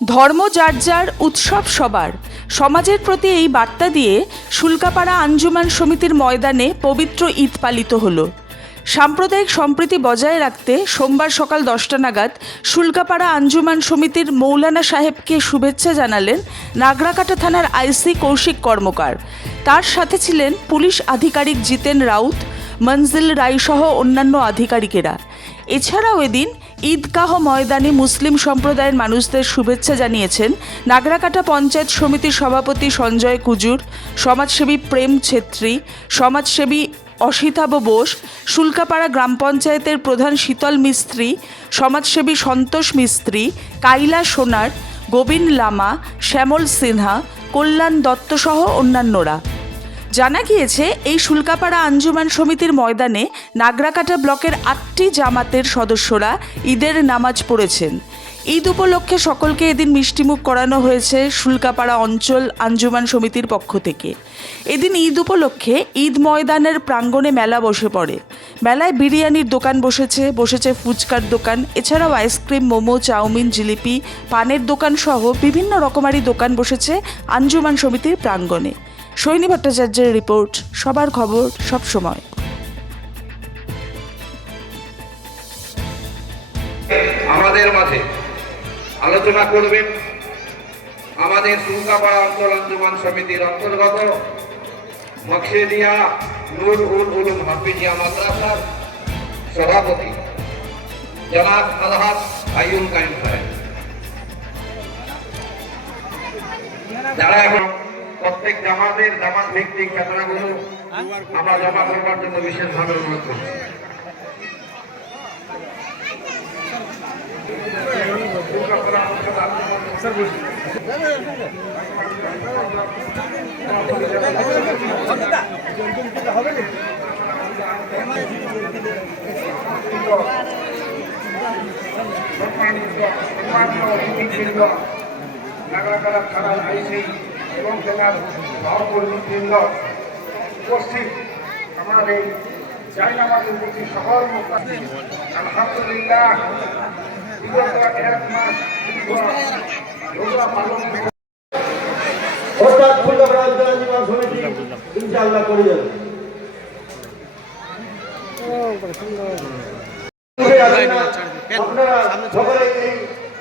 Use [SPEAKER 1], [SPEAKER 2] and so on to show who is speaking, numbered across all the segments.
[SPEAKER 1] ধর্ম যার যার উৎসব সবার। সমাজের প্রতি এই বার্তা দিয়ে শুল্কাপাড়া আঞ্জুমান সমিতির ময়দানে পবিত্র ঈদ পালিত হলো। সাম্প্রদায়িক সম্প্রীতি বজায় রাখতে সোমবার সকাল দশটা নাগাদ শুল্কাপাড়া আঞ্জুমান সমিতির মৌলানা সাহেবকে শুভেচ্ছা জানালেন নাগরাকাটা থানার আইসি কৌশিক কর্মকার। তার সাথে ছিলেন পুলিশ আধিকারিক জিতেন রাউত, মঞ্জিল রায়সহ অন্যান্য আধিকারিকেরা। এছাড়াও এদিন ঈদগাহ ময়দানে মুসলিম সম্প্রদায়ের মানুষদের শুভেচ্ছা জানিয়েছেন নাগরাকাটা পঞ্চায়েত সমিতির সভাপতি সঞ্জয় কুজুর, সমাজসেবী প্রেম ছেত্রী, সমাজসেবী অসিতাভ বোস, শুল্কাপাড়া গ্রাম পঞ্চায়েতের প্রধান শীতল মিস্ত্রি, সমাজসেবী সন্তোষ মিস্ত্রি, কাইলা সোনার, গোবিন্দ লামা, শ্যামল সিনহা, কল্যাণ দত্তসহ অন্যান্যরা। জানা গিয়েছে, এই শুল্কাপাড়া আঞ্জুমান সমিতির ময়দানে নাগরাকাটা ব্লকের আটটি জামাতের সদস্যরা ঈদের নামাজ পড়েছেন। ঈদ উপলক্ষে সকলকে এদিন মিষ্টিমুখ করানো হয়েছে শুল্কাপাড়া অঞ্চল আঞ্জুমান সমিতির পক্ষ থেকে। এদিন ঈদ উপলক্ষে ঈদ ময়দানের প্রাঙ্গণে মেলা বসে পড়ে। মেলায় বিরিয়ানির দোকান বসেছে বসেছে ফুচকার দোকান, এছাড়াও আইসক্রিম, মোমো, চাউমিন, জিলিপি, পানের দোকান সহ বিভিন্ন রকমারি দোকান বসেছে আঞ্জুমান সমিতির প্রাঙ্গণে। সৈনী ভট্টাচার্যের রিপোর্ট, সবার খবর সব সময়।
[SPEAKER 2] আমাদের মাঝে আলোচনা করবেন আমাদের সুলকাপাড়া অঞ্চল আঞ্জুমান সমিতির অন্তর্গত মকসেদিয়া নূর উল উলুম হাফিজিয়া মাদ্রাসার সভাপতি জনাব আলহাজ আইয়ুল কাইম সাহেব। যারা এখন প্রত্যেক জামাতের জামাত ভিত্তিক ঘটনাগুলো আমরা জমা করবার জন্য বিশেষভাবে অনুরোধ করছি। নাগরাকারা থানার আইসি এবং সেনার সহকর্মীবৃন্দ উপস্থিত। আমার এই জায়নামাজের প্রতি সকল আলহামদুলিল্লাহ। বিগত এক মাস রোজা পালন
[SPEAKER 3] অর্থাৎ ফুলবাড়া অঞ্চল সমিতি ইনশাআল্লাহ করে যাবে। আপনারা সকলে এই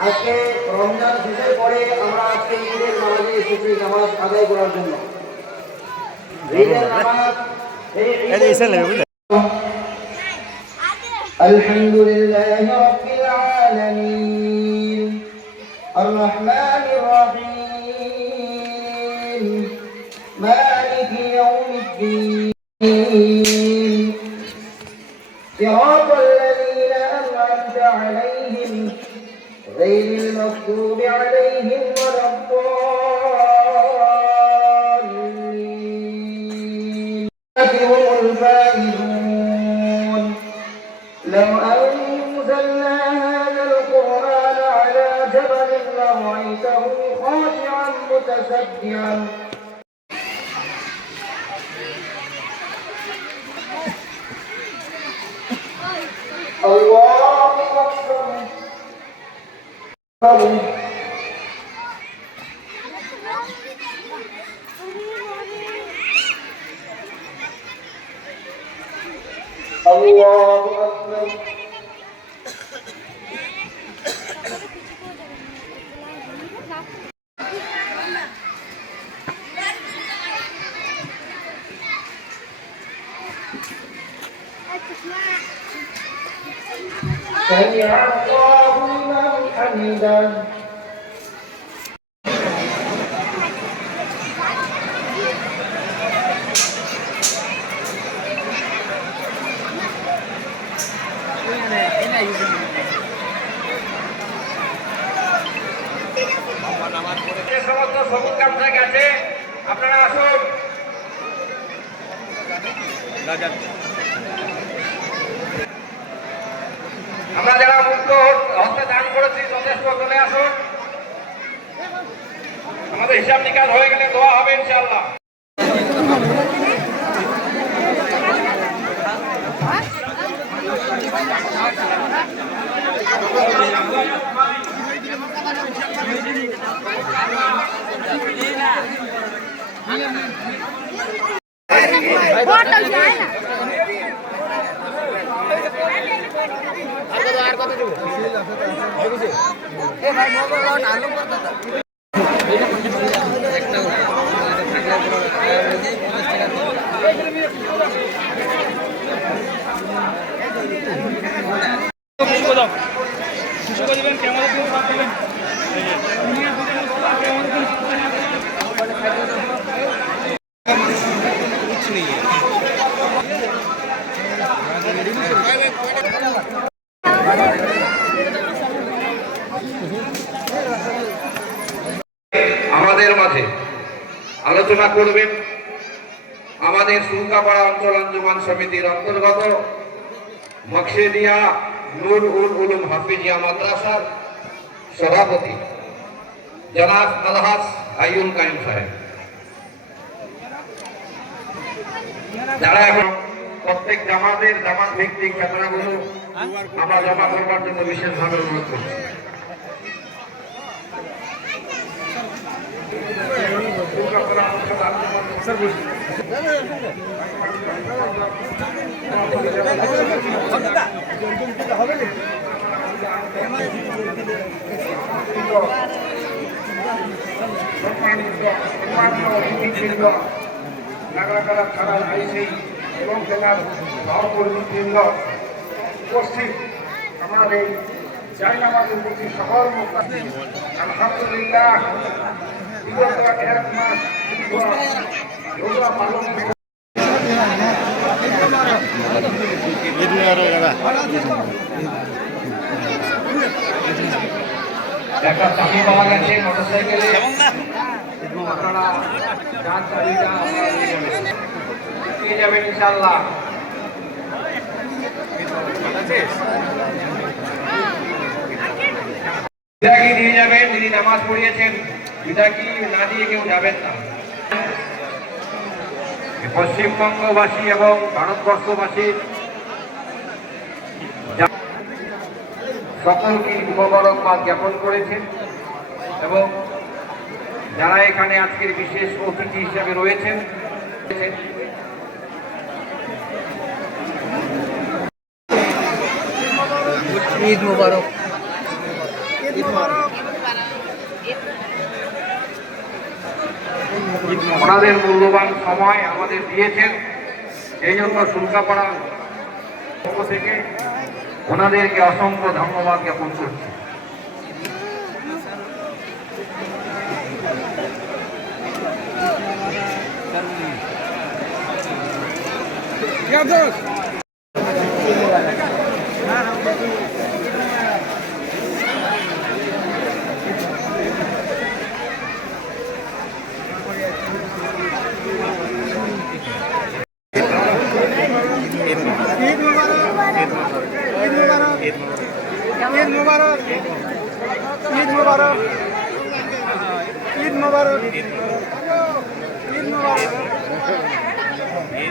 [SPEAKER 3] আজকে রমজান শেষের পরে আমরা আজকে ঈদের নামাজে এসেছি নামাজ আদায় করার জন্য ঈদের নামাজ এই ঈদের الحمد لله رب العالمين الرحمن الرحيم مالك يوم الدين صراط غير المغضوب عليهم ولا الضالين. هم الفائزون. لو أنزلنا هذا القرآن على جبل لرأيته خاشعا متصدعا الله أكبر سمع الله لمن حمده
[SPEAKER 2] যে সমস্ত সবুজ গামছা গেছে আপনারা আসুন আমরা যারা মুক্ত হস্তে দান করেছি, যথেষ্ট চলে আসুন। আমাদের হিসাব নিকাশ হয়ে গেলে দোয়া হবে
[SPEAKER 4] ইনশাল্লাহ কত দেবো?
[SPEAKER 2] আমাদের মাঝে। আলোচনা করবেন আমাদের সুলকাপাড়া অঞ্চল আঞ্জুমান সমিতির অন্তর্গত মকসেদিয়া নূর উল উলুম হাফিজিয়া মাদ্রাসার সভাপতি জনাব আলহাস আইউল কাইম সাহেব। যারা এখন প্রত্যেক জামাতের জামাত ভিত্তিক ক্ষেত্রগুলো আমরা জমা করবার জন্য বিশেষভাবে অনুরোধ করছি সম্মানিত সম্মানীয় অতিথিবৃন্দ নাগরাকারা থানার আইসি এবং জেলার সহকর্মীবৃন্দ উপস্থিত আমার এই জায়নামাজের প্রতি মুক্তি আলহামদুলিল্লাহ বিগত এক মাস একটা যাবেন ইনশাল্লাহ বিদাকি দিয়ে যাবেন? যিনি নামাজ পড়িয়েছেন বিদাকি না দিয়ে কেউ যাবেন না? পশ্চিমবঙ্গবাসী এবং ভারতবর্ষবাসী সকলকে মুবারকবাদ জ্ঞাপন করেছেন এবং যারা এখানে আজকের বিশেষ অতিথি হিসেবে রয়েছেন,
[SPEAKER 3] ঈদ মুবারক।
[SPEAKER 2] ওনাদের মূল্যবান সময় আমাদের দিয়েছেন এই জন্য শুল্কাপাড়া পক্ষ থেকে ওনাদেরকে অসংখ্য ধন্যবাদ জ্ঞাপন করছি।
[SPEAKER 5] ঈদ মুবারক ঈদ মুবারক ঈদ মুবারক ঈদ মুবারক
[SPEAKER 2] ঠাকুর আমরা ইনশাআল্লাহ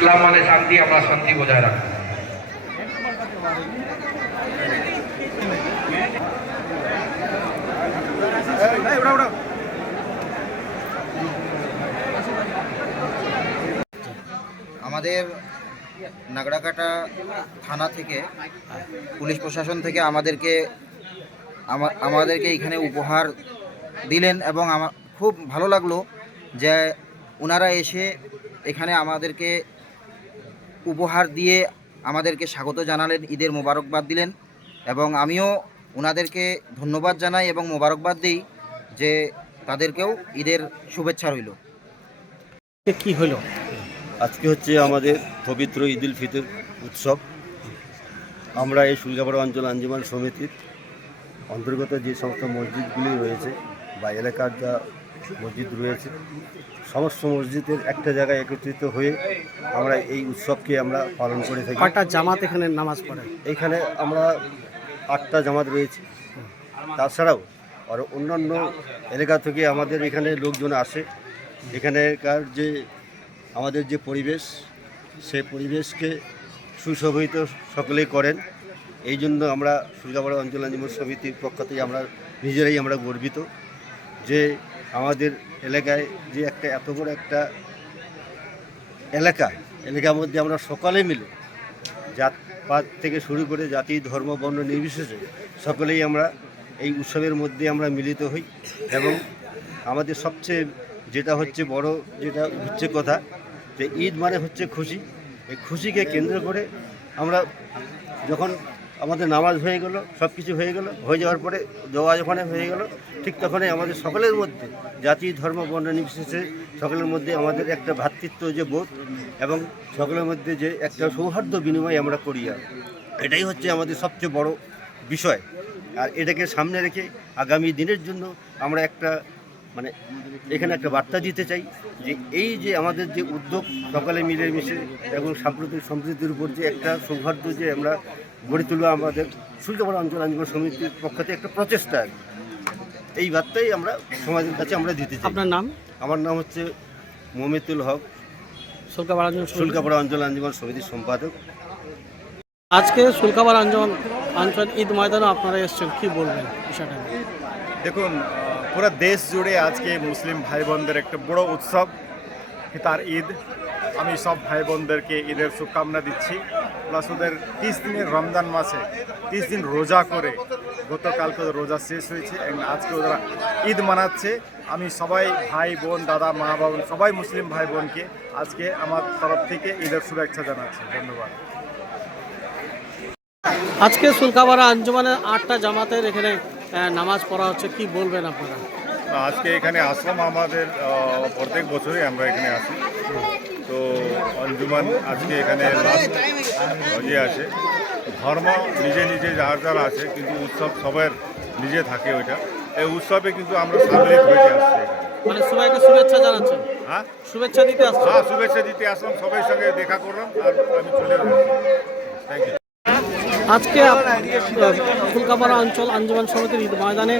[SPEAKER 2] ইসলাম মানে শান্তি, আমরা শান্তি বজায় রাখব।
[SPEAKER 3] আমাদের নাগড়াকাটা থানা থেকে, পুলিশ প্রশাসন থেকে আমাদেরকে আমাদেরকে এখানে উপহার দিলেন এবং আমা- খুব ভালো লাগল যে ওনারা এসে এখানে আমাদেরকে উপহার দিয়ে আমাদেরকে স্বাগত জানালেন ঈদের মোবারকবাদ দিলেন এবং আমিও ওনাদেরকে ধন্যবাদ জানাই এবং মোবারকবাদ দিই যে তাদেরকেও ঈদের শুভেচ্ছা রইল।
[SPEAKER 6] কি হলো?
[SPEAKER 7] আজকে হচ্ছে আমাদের পবিত্র ঈদ উল ফিতর উৎসব। আমরা এই সুলগাপাড়া অঞ্চল আঞ্জুমান সমিতির অন্তর্গত যে সমস্ত মসজিদগুলি রয়েছে বা এলাকার যা মসজিদ রয়েছে। সমস্ত মসজিদের একটা জায়গায় একত্রিত হয়ে আমরা এই উৎসবকে আমরা পালন করে থাকি।
[SPEAKER 6] কয়টা জামাত এখানে নামাজ পড়ে?
[SPEAKER 7] এখানে আমরা আটটা জামাত রয়েছে। তাছাড়াও আর অন্যান্য এলাকা থেকে আমাদের এখানে লোকজন আসে। এখানেকার যে আমাদের যে পরিবেশ সে পরিবেশকে সুশোভিত সকলেই করেন। এই জন্য আমরা সুলগাপাড়া অঞ্চল আঞ্জুমান সমিতির পক্ষ থেকে আমরা নিজেরাই আমরা গর্বিত যে আমাদের এলাকায় যে একটা, এত বড় একটা এলাকা, এলাকার মধ্যে আমরা সকালে মিলে জাতপাত থেকে শুরু করে জাতি, ধর্ম, বর্ণ নির্বিশেষে সকলেই আমরা এই উৎসবের মধ্যে আমরা মিলিত হই এবং আমাদের সবচেয়ে যেটা হচ্ছে বড়, যেটা হচ্ছে কথা যে ঈদ মানে হচ্ছে খুশি। এই খুশিকে কেন্দ্র করে আমরা যখন আমাদের নামাজ হয়ে গেল সব কিছু হয়ে গেল, হয়ে যাওয়ার পরে দোয়া যখন হয়ে গেল, ঠিক তখনই আমাদের সকলের মধ্যে, জাতি, ধর্ম, বর্ণ নির্বিশেষে সকলের মধ্যে আমাদের একটা ভ্রাতৃত্ব যে বোধ এবং সকলের মধ্যে যে একটা সৌহার্দ্য বিনিময় আমরা করি আর। এটাই হচ্ছে আমাদের সবচেয়ে বড় বিষয়। আর এটাকে সামনে রেখে আগামী দিনের জন্য আমরা একটা মানে এখানে একটা বার্তা দিতে চাই যে এই যে আমাদের যে উদ্যোগ, সকালে মিলেমিশে এবং সাম্প্রতিক সম্প্রীতির উপর যে একটা সৌহার্দ্য যে আমরা গড়ে তুলবো আমাদের সূর্যপাড়া অঞ্চল আঞ্জীবন সমিতির পক্ষ থেকে একটা প্রচেষ্টা এই বার্তাই আমরা সমাজের কাছে আমরা দিতে চাই।
[SPEAKER 6] আপনার নাম?
[SPEAKER 7] আমার নাম হচ্ছে মমিতুল হক
[SPEAKER 6] সুলকাবার
[SPEAKER 7] শুল্কাপাড়া অঞ্চল আঞ্জীবন সমিতির সম্পাদক।
[SPEAKER 6] আজকে সুলকাবার অঞ্চল অঞ্চল ঈদ ময়দানে আপনারা এসেছেন কি বলবেন বিষয়টা
[SPEAKER 5] দেখুন পুরো দেশ জুড়ে আজকে মুসলিম ভাই বোনদের একটা বড় উৎসব তার ঈদ। আমি সব ভাই বোনদেরকে ঈদের শুভকামনা দিচ্ছি। প্লাস ওদের তিরিশ দিনের রমজান মাসে তিরিশ দিন রোজা করে গতকালকে ওদের রোজা শেষ হয়েছে এবং আজকে ওরা ঈদ মানাচ্ছে। আমি সবাই ভাই বোন দাদা মা বাবা সবাই মুসলিম ভাই বোনকে আজকে আমার তরফ থেকে ঈদের শুভেচ্ছা জানাচ্ছি। ধন্যবাদ।
[SPEAKER 6] আজকে সুলকাবারা আঞ্জুমানের আটটা জামাতের এখানে নামাজ পড়া হচ্ছে কি বলবেন আপনারা?
[SPEAKER 8] আজকে এখানে আশ্রম আমাদের প্রত্যেক বছরই আমরা এখানে আসি। তো অঞ্জুমান আজকে এখানে লাস্ট আছে। ধর্ম নিজে নিজে যার যার আছে কিন্তু উৎসব সবার নিজে থাকে ওইটা। এই উৎসবে কিন্তু আমরা সামিলিত হয়ে আসছি
[SPEAKER 6] মানে সবাইকে শুভেচ্ছা
[SPEAKER 8] হ্যাঁ?
[SPEAKER 6] শুভেচ্ছা দিতে
[SPEAKER 8] হ্যাঁ শুভেচ্ছা দিতে আসলাম। সবাই সঙ্গে দেখা করলাম আর আমি চলে যাচ্ছি থ্যাংক ইউ
[SPEAKER 6] আজকে ফুলকাপাড়া অঞ্চল আঞ্জুমান সমিতির ঈদ ময়দানে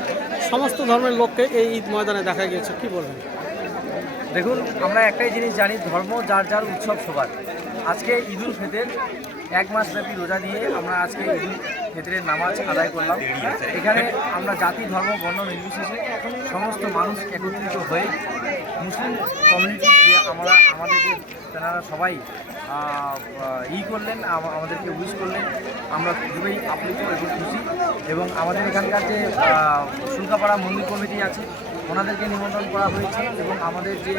[SPEAKER 6] সমস্ত ধর্মের লোককে এই ঈদ ময়দানে দেখা গিয়েছে। কি বলবেন?
[SPEAKER 9] দেখুন, আমরা একটাই জিনিস জানি, ধর্ম যার যার উৎসব সবার। আজকে ঈদুল ফিতর এক মাস ব্যাপী রোজা দিয়ে আমরা আজকে ঈদুল ফিতরের নামাজ আদায় করলাম। এখানে আমরা জাতি, ধর্ম, বর্ণ, নির্বিশেষে সমস্ত মানুষ একত্রিত হয়ে মুসলিম কমিউনিটি যে আমরা, আমাদেরকে তেনারা সবাই ই করলেন আমাদেরকে উইশ করলেন। আমরা খুবই আপ্লুত এবং খুশি। এবং আমাদের এখানকার যে শুল্কাপাড়া মন্দির কমিটি আছে ওনাদেরকে নিমন্ত্রণ করা হয়েছে এবং আমাদের যে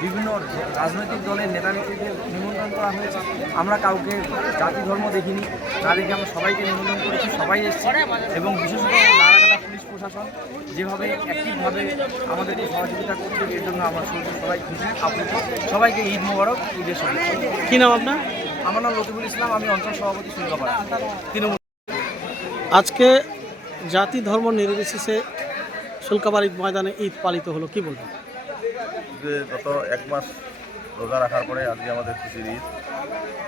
[SPEAKER 9] বিভিন্ন রাজনৈতিক দলের নেতা নেত্রীদের নিমন্ত্রণ করা হয়েছে। আমরা কাউকে জাতি ধর্ম দেখিনি তাদেরকে আমরা সবাইকে নিমন্ত্রণ করেছি সবাই এসেছে। এবং বিশেষত নারাকাটা পুলিশ প্রশাসন যেভাবে অ্যাক্টিভভাবে আমাদেরকে সহযোগিতা করছে এর জন্য আমরা সবাই- সবাই খুশি। আপ্লুত সবাইকে ঈদ মোবারক ঈদের শুভেচ্ছা।
[SPEAKER 6] কি নাম আপনার?
[SPEAKER 9] আমার নাম লতিফুল ইসলাম আমি অঞ্চল সভাপতি শুল্কাপাড়া তৃণমূল।
[SPEAKER 6] আজকে জাতি ধর্ম নির্বিশেষে শুল্কাবার ঈদ ময়দানে ঈদ পালিত হলো কি বলবেন?
[SPEAKER 8] যে গত এক মাস রোজা রাখার পরে আজকে আমাদের খুশির ঈদ।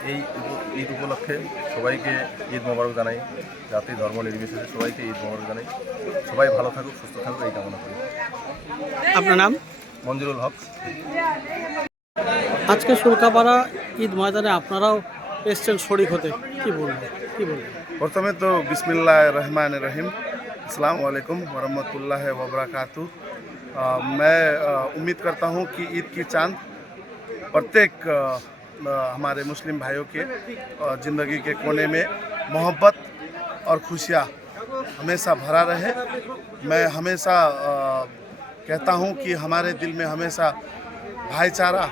[SPEAKER 8] এই উপ- ঈদ উপলক্ষে সবাইকে ঈদ মোবারক জানাই। জাতি ধর্ম নির্বিশেষে সবাইকে ঈদ মোবারক জানাই। সবাই ভালো থাকুক সুস্থ থাকুক এই কামনা করি।
[SPEAKER 6] আপনার নাম?
[SPEAKER 8] মঞ্জুরুল হক।
[SPEAKER 6] আজকে শুল্কাপাড়া ঈদ ময়দানে আপনারাও এসছেন শরিক হতে কি বলবেন? কি বলবেন?
[SPEAKER 8] প্রথমে তো বিসমিল্লাহ রহমান রহিম। वालेकुम वरहमतुल्लाह वबरकातु मैं उम्मीद करता हूँ कि ईद की चाँद प्रत्येक अ, अ, हमारे मुस्लिम भाइयों के ज़िंदगी के कोने में मोहब्बत और खुशियाँ हमेशा भरा रहे। मैं हमेशा
[SPEAKER 10] कहता हूँ कि हमारे दिल में हमेशा भाईचारा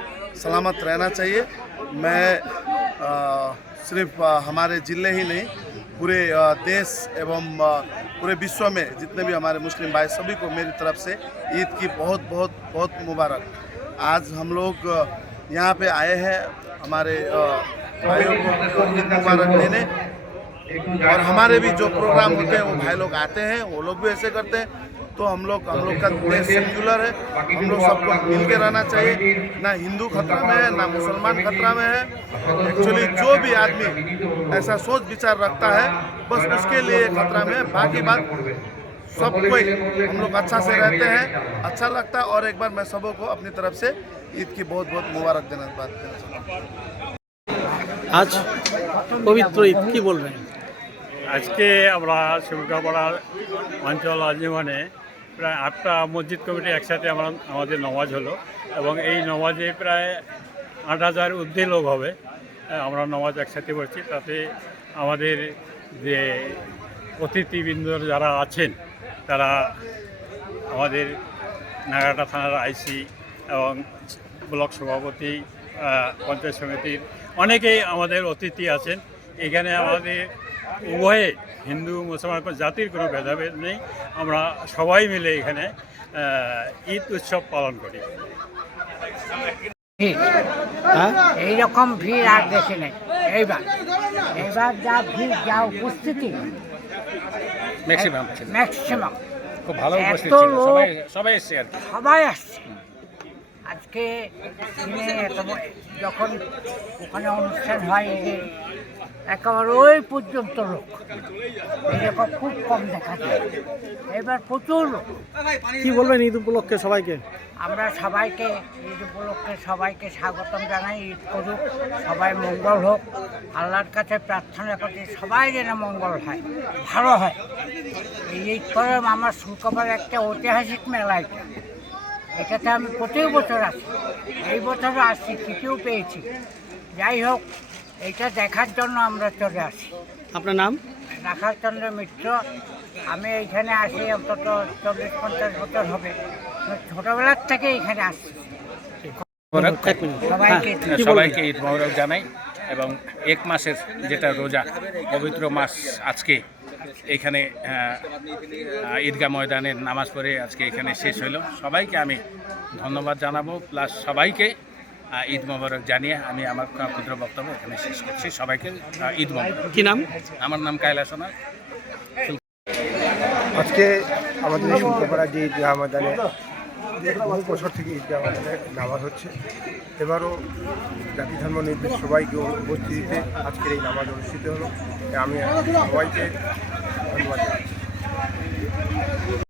[SPEAKER 10] सलामत रहना चाहिए। मैं सिर्फ़ हमारे ज़िले ही नहीं पूरे देश एवं पूरे विश्व में जितने भी हमारे मुस्लिम भाई, सभी को मेरी तरफ़ से ईद की बहुत बहुत बहुत मुबारक। आज हम लोग यहाँ पे आए हैं, हमारे भाइयों को ईद मुबारक देने। और हमारे भी जो प्रोग्राम होते हैं, वो भाई लोग आते हैं, वो लोग भी ऐसे करते हैं। तो हम लोग हम लोग का देश सेक्युलर है। हम लोग सबको मिल के रहना चाहिए। ना हिंदू खतरा में है, ना मुसलमान खतरा में है। एक्चुअली जो भी आदमी ऐसा सोच विचार रखता है, बस उसके लिए खतरा में है। बाकी बात, सब कोई हम लोग अच्छा से रहते हैं अच्छा लगता है। और एक बार मैं सबों को अपनी तरफ़ से ईद की बहुत बहुत मुबारक देना बात करना आज पवित्र
[SPEAKER 6] ईद, की बोल रहे हैं?
[SPEAKER 11] আজকে আমরা শুল্কাপাড়ার অঞ্চল আঞ্জুমানে প্রায় আটটা মসজিদ কমিটি একসাথে আমরা আমাদের নমাজ হলো এবং এই নমাজে প্রায় আট হাজার ঊর্ধ্বে লোক হবে। আমরা নমাজ একসাথে পড়ছি। তাতে আমাদের যে অতিথিবৃন্দ যারা আছেন, তারা আমাদের নাগাটা থানার আইসি এবং ব্লক সভাপতি পঞ্চায়েত সমিতির অনেকেই আমাদের অতিথি আছেন। এখানে আমাদের উভয়ে হিন্দু মুসলমান কোনো জাতির কোনো ভেদাভেদ নেই। আমরা সবাই মিলে এখানে ঈদ উৎসব পালন করি।
[SPEAKER 6] হ্যাঁ?
[SPEAKER 4] এইরকম ভিড় আর দেখি নাই। এইবার এইবার যা ভিড় যা উপস্থিতি
[SPEAKER 9] ম্যাক্সিমাম
[SPEAKER 4] ম্যাক্সিমাম
[SPEAKER 9] খুব ভালো
[SPEAKER 4] উপস্থিত ছিল, সবাই-
[SPEAKER 9] সবাই এসছে আর
[SPEAKER 4] সবাই আসছে। আজকে দিনে যখন ওখানে অনুষ্ঠান হয় এই যে একেবারে ওই পর্যন্ত লোক এরকম খুব কম দেখা যায়। এবার প্রচুর লোক
[SPEAKER 6] কি বলবেন ঈদ উপলক্ষে সবাইকে?
[SPEAKER 4] আমরা সবাইকে ঈদ উপলক্ষে সবাইকে স্বাগতম জানাই ঈদ করুক সবাই মঙ্গল হোক। আল্লাহর কাছে প্রার্থনা করছি সবাই যেন মঙ্গল হয় ভালো হয়। এই ঈদ করে আমার শুল্কপার একটা ঐতিহাসিক মেলা এটা এটাতে আমি প্রতি বছর আসি এই বছরও আসছি কিছুও পেয়েছি। যাই হোক এইটা দেখার জন্য আমরা চলে আসি।
[SPEAKER 6] আপনার নাম?
[SPEAKER 4] রাখালচন্দ্র মিত্র। আমি এইখানে আসি অন্তত চল্লিশ পঞ্চাশ বছর হবে। ছোটবেলার থেকে এখানে আসছি। সবাইকে
[SPEAKER 6] হ্যাঁ,
[SPEAKER 9] ঈদ মোবারক জানাই এবং এক মাসের যেটা রোজা পবিত্র মাস আজকে এখানে ঈদগাহ ময়দানের নামাজ পড়ে আজকে এখানে শেষ হলো। সবাইকে আমি ধন্যবাদ জানাব প্লাস সবাইকে ঈদ মোবারক জানিয়ে আমি আমার ক্ষুদ্র বক্তব্য এখানে শেষ করছি। সবাইকে ঈদ মোবারক।
[SPEAKER 6] কি নাম?
[SPEAKER 9] আমার নাম কাইলাসনা
[SPEAKER 12] আজকে আমাদের শুল্কপাড়া যে ঈদগাহ ময়দানে বহু বছর থেকে ঈদগাহ ময়দানে নামাজ হচ্ছে। এবারও জাতি ধর্ম নির্বিশেষে সবাইকে উপস্থিতিতে আজকের এই নামাজ অনুষ্ঠিত হলো। আমি সবাইকে ধন্যবাদ